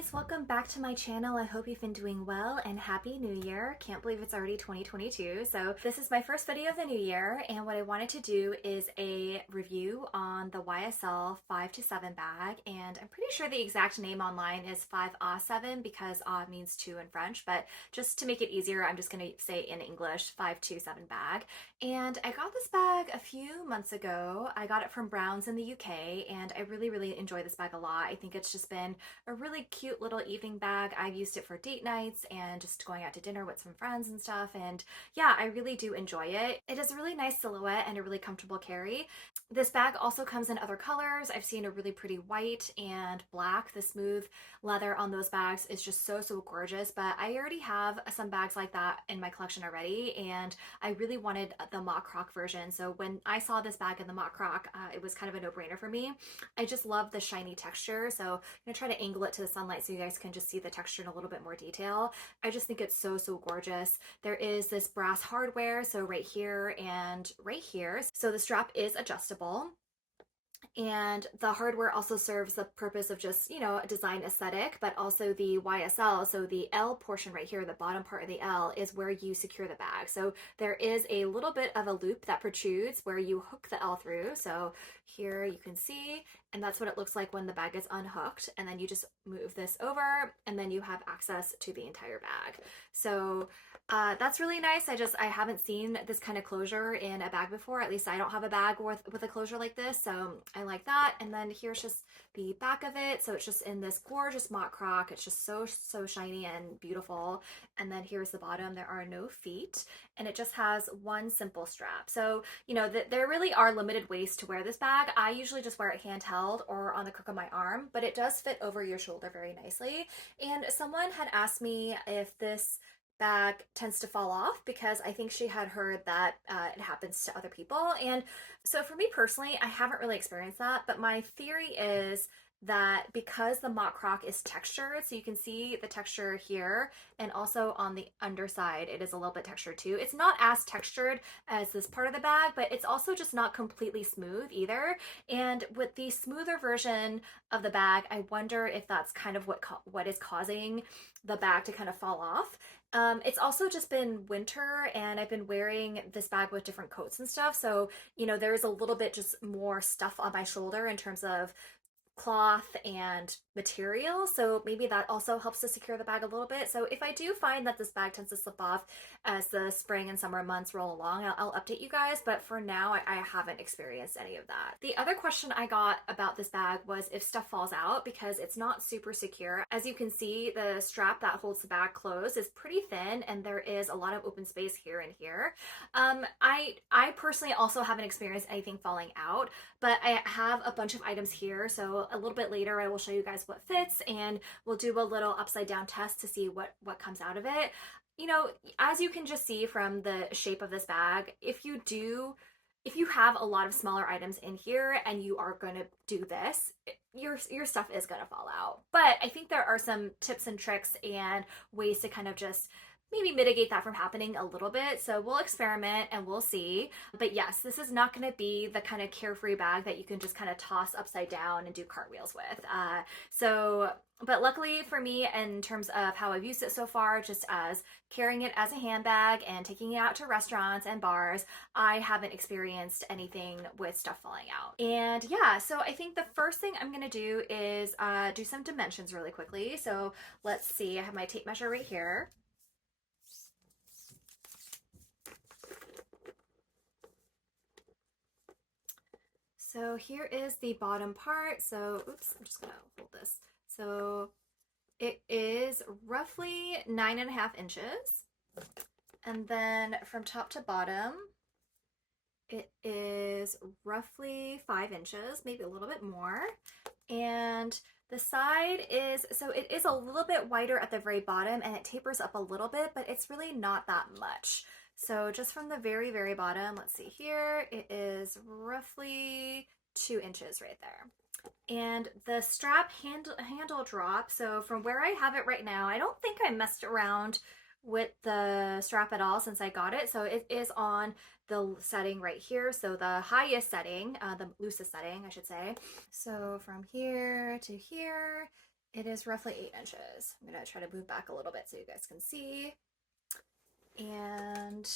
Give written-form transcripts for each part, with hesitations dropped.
guys, welcome back to my channel. I hope you've been doing well and happy new year. Can't believe it's already 2022. So this is my first video of the new year, and what I wanted to do is a review on the YSL 5 to 7 bag, and I'm pretty sure the exact name online is 5A7 because A means 2 in French, but just to make it easier, I'm just going to say in English 527 bag. And I got this bag a few months ago. I got it from Browns in the UK, and I really enjoy this bag a lot. I think it's just been a really cute little evening bag. I've used it for date nights and just going out to dinner with some friends and stuff, and yeah, I really do enjoy it. It has a really nice silhouette and a really comfortable carry. This bag also comes in other colors. I've seen a really pretty white and black. The smooth leather on those bags is just so gorgeous, but I already have some bags like that in my collection already, and I really wanted the mock croc version. So when I saw this bag in the mock croc, it was kind of a no-brainer for me. I just love the shiny texture, so I'm gonna try to angle it to the sunlight so you guys can just see the texture in a little bit more detail. I just think it's so gorgeous. There is this brass hardware, so right here and right here. So the strap is adjustable. And the hardware also serves the purpose of just, a design aesthetic, but also the YSL, so the L portion right here, the bottom part of the L, is where you secure the bag. So there is a little bit of a loop that protrudes where you hook the L through. So here you can see, and that's what it looks like when the bag is unhooked. And then you just move this over, and then you have access to the entire bag. So that's really nice. I haven't seen this kind of closure in a bag before. At least I don't have a bag with a closure like this, so I like that. And then here's just the back of it. So it's just in this gorgeous mock croc. It's just so shiny and beautiful. And then here's the bottom. There are no feet, and it just has one simple strap. So there really are limited ways to wear this bag. I usually just wear it handheld or on the crook of my arm, but it does fit over your shoulder very nicely. And someone had asked me if this bag tends to fall off, because I think she had heard that it happens to other people. And so for me personally, I haven't really experienced that, but my theory is that because the mock croc is textured, so you can see the texture here, and also on the underside it is a little bit textured too. It's not as textured as this part of the bag, but it's also just not completely smooth either. And with the smoother version of the bag, I wonder if that's kind of what is causing the bag to kind of fall off. It's also just been winter, and I've been wearing this bag with different coats and stuff, so there's a little bit just more stuff on my shoulder in terms of cloth and material, so maybe that also helps to secure the bag a little bit. So if I do find that this bag tends to slip off as the spring and summer months roll along, I'll update you guys, but for now I haven't experienced any of that. The other question I got about this bag was if stuff falls out, because it's not super secure. As you can see, the strap that holds the bag closed is pretty thin, and there is a lot of open space here and here. I personally also haven't experienced anything falling out, but I have a bunch of items here, so a little bit later I will show you guys what fits, and we'll do a little upside down test to see what comes out of it. As you can just see from the shape of this bag, if you have a lot of smaller items in here and you are going to do this, your stuff is going to fall out. But I think there are some tips and tricks and ways to kind of just maybe mitigate that from happening a little bit. So we'll experiment and we'll see. But yes, this is not going to be the kind of carefree bag that you can just kind of toss upside down and do cartwheels with. But luckily for me, in terms of how I've used it so far, just as carrying it as a handbag and taking it out to restaurants and bars, I haven't experienced anything with stuff falling out. And yeah, so I think the first thing I'm going to do is do some dimensions really quickly. So let's see, I have my tape measure right here. So here is the bottom part. So, oops, I'm just gonna hold this. So it is roughly 9.5 inches. And then from top to bottom, it is roughly 5 inches, maybe a little bit more. And the side is, so it is a little bit wider at the very bottom, and it tapers up a little bit, but it's really not that much. So just from the very bottom, let's see here, it is roughly 2 inches right there. And the strap handle drop, so from where I have it right now, I don't think I messed around with the strap at all since I got it. So it is on the setting right here. So the highest setting, the loosest setting, I should say. So from here to here, It is roughly 8 inches. I'm gonna try to move back a little bit so you guys can see. And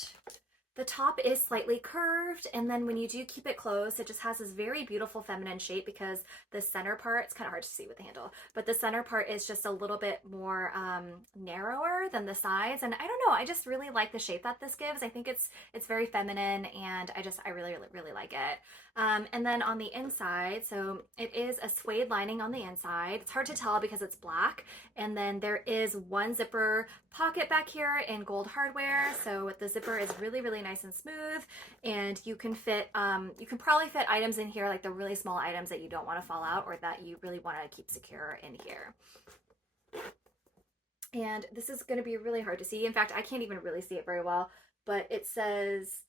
the top is slightly curved, and then when you do keep it closed, it just has this very beautiful feminine shape because the center part, it's kind of hard to see with the handle, but the center part is just a little bit more narrower than the sides. And I don't know, I just really like the shape that this gives. I think it's very feminine, and I really like it. And then on the inside, so it is a suede lining on the inside. It's hard to tell because it's black. And then there is one zipper pocket back here in gold hardware. So the zipper is really nice and smooth. And you can probably fit items in here, like the really small items that you don't want to fall out or that you really want to keep secure in here. And this is going to be really hard to see. In fact, I can't even really see it very well, but it says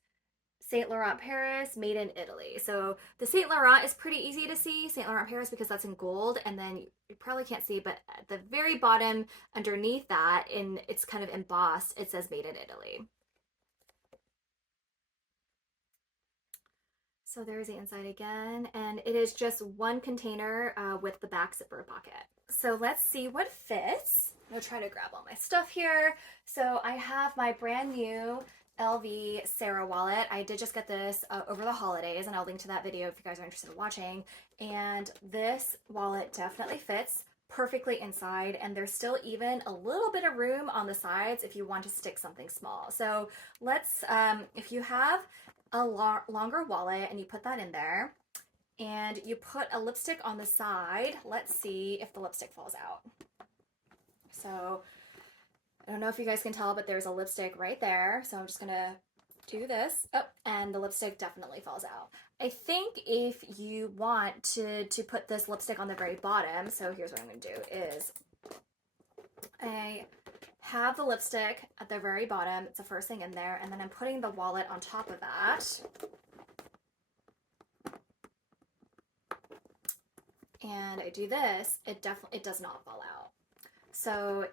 Saint Laurent Paris, made in Italy. So the Saint Laurent is pretty easy to see, Saint Laurent Paris, because that's in gold. And then you probably can't see, but at the very bottom underneath that, it's kind of embossed, it says made in Italy. So there's the inside again, and it is just one container with the back zipper pocket. So let's see what fits. I'm gonna try to grab all my stuff here. So I have my brand new LV Sarah wallet. I did just get this over the holidays, and I'll link to that video if you guys are interested in watching. And this wallet definitely fits perfectly inside, and there's still even a little bit of room on the sides if you want to stick something small. So let's, if you have a longer wallet and you put that in there, and you put a lipstick on the side, let's see if the lipstick falls out. So I don't know if you guys can tell, but there's a lipstick right there. So I'm just gonna do this. Oh, and the lipstick definitely falls out. I think if you want to put this lipstick on the very bottom, so here's what I'm gonna do is I have the lipstick at the very bottom. It's the first thing in there, and then I'm putting the wallet on top of that. And I do this, it does not fall out. So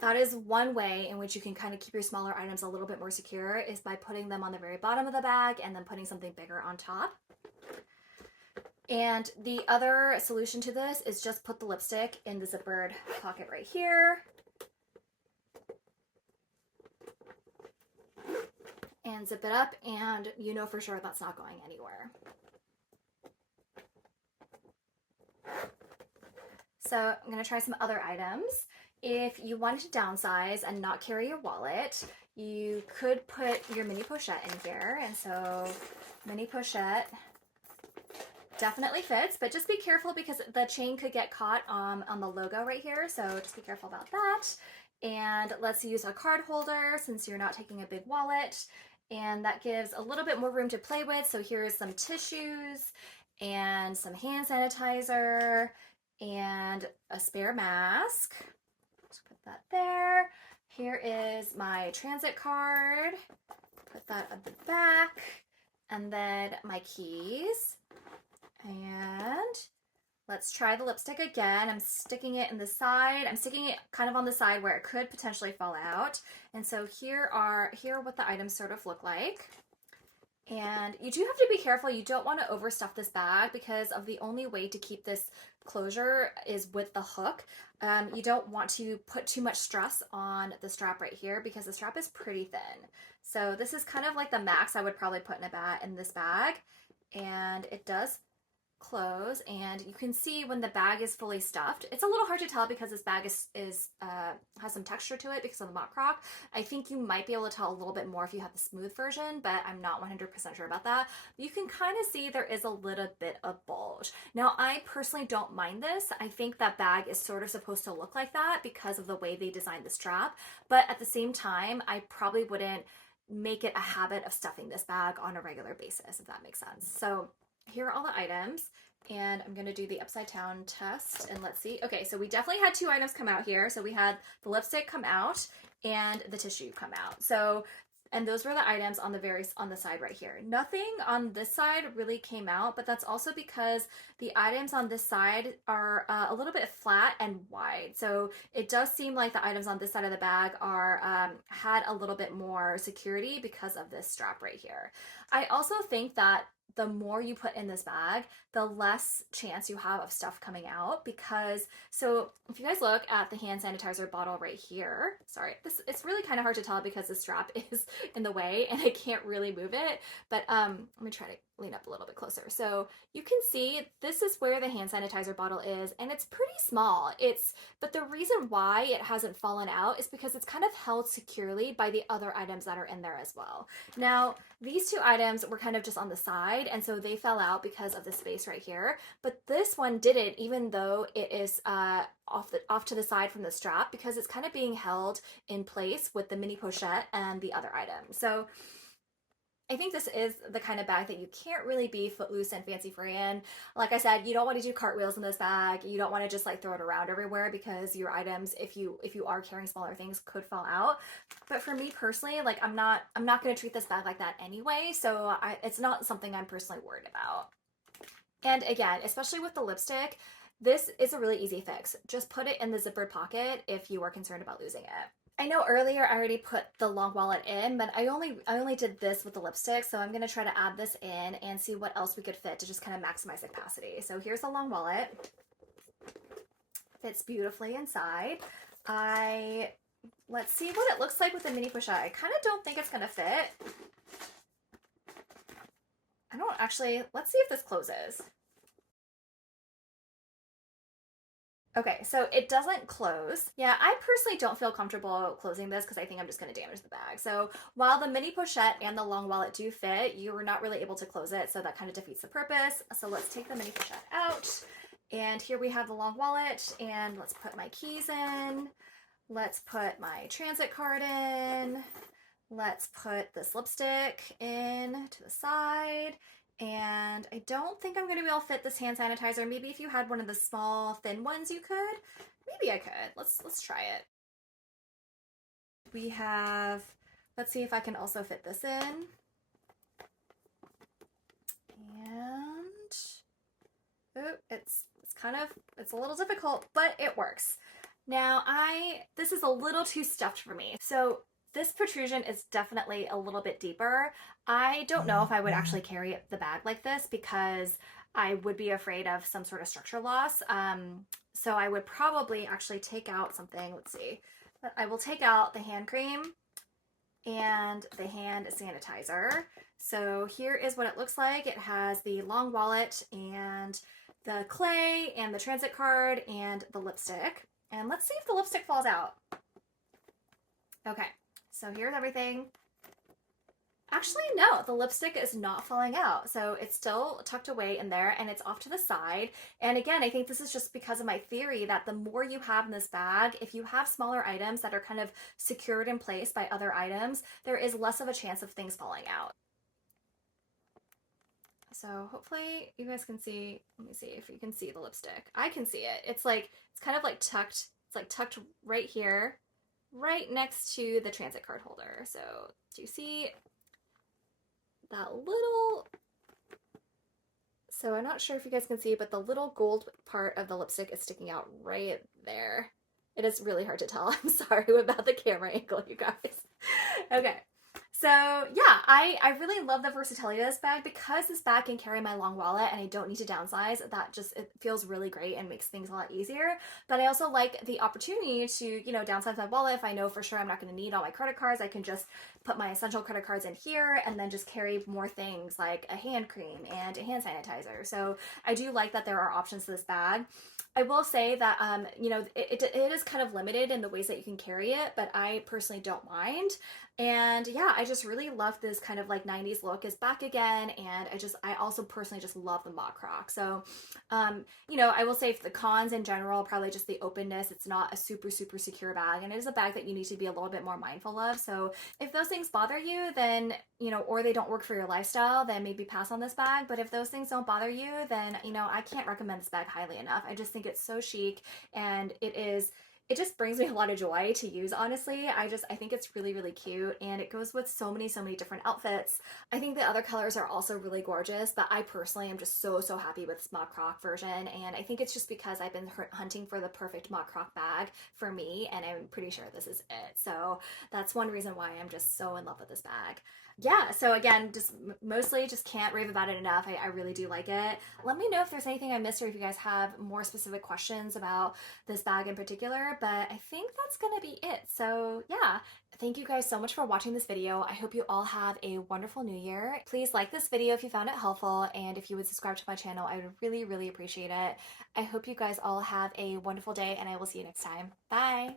that is one way in which you can kind of keep your smaller items a little bit more secure, is by putting them on the very bottom of the bag and then putting something bigger on top. And the other solution to this is just put the lipstick in the zippered pocket right here. And zip it up, and you know for sure that's not going anywhere. So I'm going to try some other items. If you wanted to downsize and not carry your wallet, you could put your mini pochette in here. And so mini pochette definitely fits, but just be careful because the chain could get caught on the logo right here. So just be careful about that. And let's use a card holder since you're not taking a big wallet. And that gives a little bit more room to play with. So here's some tissues and some hand sanitizer and a spare mask. Let's put that there. Here is my transit card. Put that at the back. And then my keys. And let's try the lipstick again. I'm sticking it in the side. I'm sticking it kind of on the side where it could potentially fall out. And so here are what the items sort of look like. And you do have to be careful. You don't want to overstuff this bag because of the only way to keep this closure is with the hook. You don't want to put too much stress on the strap right here because the strap is pretty thin. So this is kind of like the max I would probably put in this bag. And it does close, and you can see when the bag is fully stuffed. It's a little hard to tell because this bag has some texture to it because of the mock croc. I think you might be able to tell a little bit more if you have the smooth version, but I'm not 100% sure about that. You can kind of see there is a little bit of bulge. Now, I personally don't mind this. I think that bag is sort of supposed to look like that because of the way they designed the strap, but at the same time, I probably wouldn't make it a habit of stuffing this bag on a regular basis, if that makes sense. So here are all the items, and I'm going to do the upside down test, and let's see. Okay, so we definitely had two items come out here. So we had the lipstick come out and the tissue come out. So, and those were the items on the side right here. Nothing on this side really came out, but that's also because the items on this side are a little bit flat and wide. So it does seem like the items on this side of the bag are had a little bit more security because of this strap right here. I also think that the more you put in this bag, the less chance you have of stuff coming out. Because, so if you guys look at the hand sanitizer bottle right here, sorry, this, it's really kind of hard to tell because the strap is in the way and I can't really move it, but let me try to lean up a little bit closer. So you can see this is where the hand sanitizer bottle is, and it's pretty small. But the reason why it hasn't fallen out is because it's kind of held securely by the other items that are in there as well. Now, these two items were kind of just on the side, and so they fell out because of the space right here. But this one didn't, even though it is off to the side from the strap, because it's kind of being held in place with the mini pochette and the other item. So I think this is the kind of bag that you can't really be footloose and fancy free in. Like I said, you don't want to do cartwheels in this bag. You don't want to just like throw it around everywhere because your items, if you are carrying smaller things, could fall out. But for me personally, like I'm not going to treat this bag like that anyway. So it's not something I'm personally worried about. And again, especially with the lipstick, this is a really easy fix. Just put it in the zippered pocket if you are concerned about losing it. I know earlier I already put the long wallet in, but I only did this with the lipstick, so I'm gonna try to add this in and see what else we could fit to just kind of maximize the capacity. So here's the long wallet. Fits beautifully inside. Let's see what it looks like with the mini pochette. I kind of don't think it's gonna fit. I don't actually, let's see if this closes. Okay, so it doesn't close. Yeah, I personally don't feel comfortable closing this because I think I'm just going to damage the bag. So while the mini pochette and the long wallet do fit, you were not really able to close it, so that kind of defeats the purpose. So let's take the mini pochette out. And here we have the long wallet, and let's put my keys in. Let's put my transit card in. Let's put this lipstick in to the side. And I don't think I'm going to be able to fit this hand sanitizer. Maybe if you had one of the small thin ones you could. Maybe I could. Let's try it. We have, let's see if I can also fit this in. And oh, it's a little difficult, but it works. Now this is a little too stuffed for me. So this protrusion is definitely a little bit deeper. I don't know if I would actually carry the bag like this because I would be afraid of some sort of structure loss. So I would probably actually take out something, let's see. I will take out the hand cream and the hand sanitizer. So here is what it looks like. It has the long wallet and the clay and the transit card and the lipstick. And let's see if the lipstick falls out. Okay. So here's everything. Actually, no, the lipstick is not falling out. So it's still tucked away in there and it's off to the side. And again, I think this is just because of my theory that the more you have in this bag, if you have smaller items that are kind of secured in place by other items, there is less of a chance of things falling out. So hopefully you guys can see, let me see if you can see the lipstick. I can see it. It's kind of like tucked, it's like tucked right here, right next to the transit card holder. So do you see that little, so I'm not sure if you guys can see, but the little gold part of the lipstick is sticking out right there. It is really hard to tell. I'm sorry about the camera angle, you guys. Okay. So yeah, I really love the versatility of this bag because this bag can carry my long wallet and I don't need to downsize. It feels really great and makes things a lot easier. But I also like the opportunity to, downsize my wallet. If I know for sure I'm not going to need all my credit cards, I can just put my essential credit cards in here and then just carry more things like a hand cream and a hand sanitizer. So I do like that there are options to this bag. I will say that, it is kind of limited in the ways that you can carry it, but I personally don't mind. And yeah, I just really love this kind of like 90s look is back again. And I also personally just love the mock croc. So, I will say for the cons in general, probably just the openness. It's not a super, super secure bag. And it is a bag that you need to be a little bit more mindful of. So if those things bother you, then, or they don't work for your lifestyle, then maybe pass on this bag. But if those things don't bother you, then, I can't recommend this bag highly enough. I just think it's so chic and it is, It just brings me a lot of joy to use, honestly. I think it's really, really cute, and it goes with so many different outfits. I think the other colors are also really gorgeous, but I personally am just so happy with this mock croc version, and I think it's just because I've been hunting for the perfect mock croc bag for me, and I'm pretty sure this is it. So that's one reason why I'm just so in love with this bag. Yeah, so again, just mostly just can't rave about it enough. I really do like it. Let me know if there's anything I missed, or if you guys have more specific questions about this bag in particular, but I think that's gonna be it. So yeah, thank you guys so much for watching this video. I hope you all have a wonderful new year. Please like this video if you found it helpful, and if you would subscribe to my channel, I would really appreciate it. I hope you guys all have a wonderful day, and I will see you next time. Bye!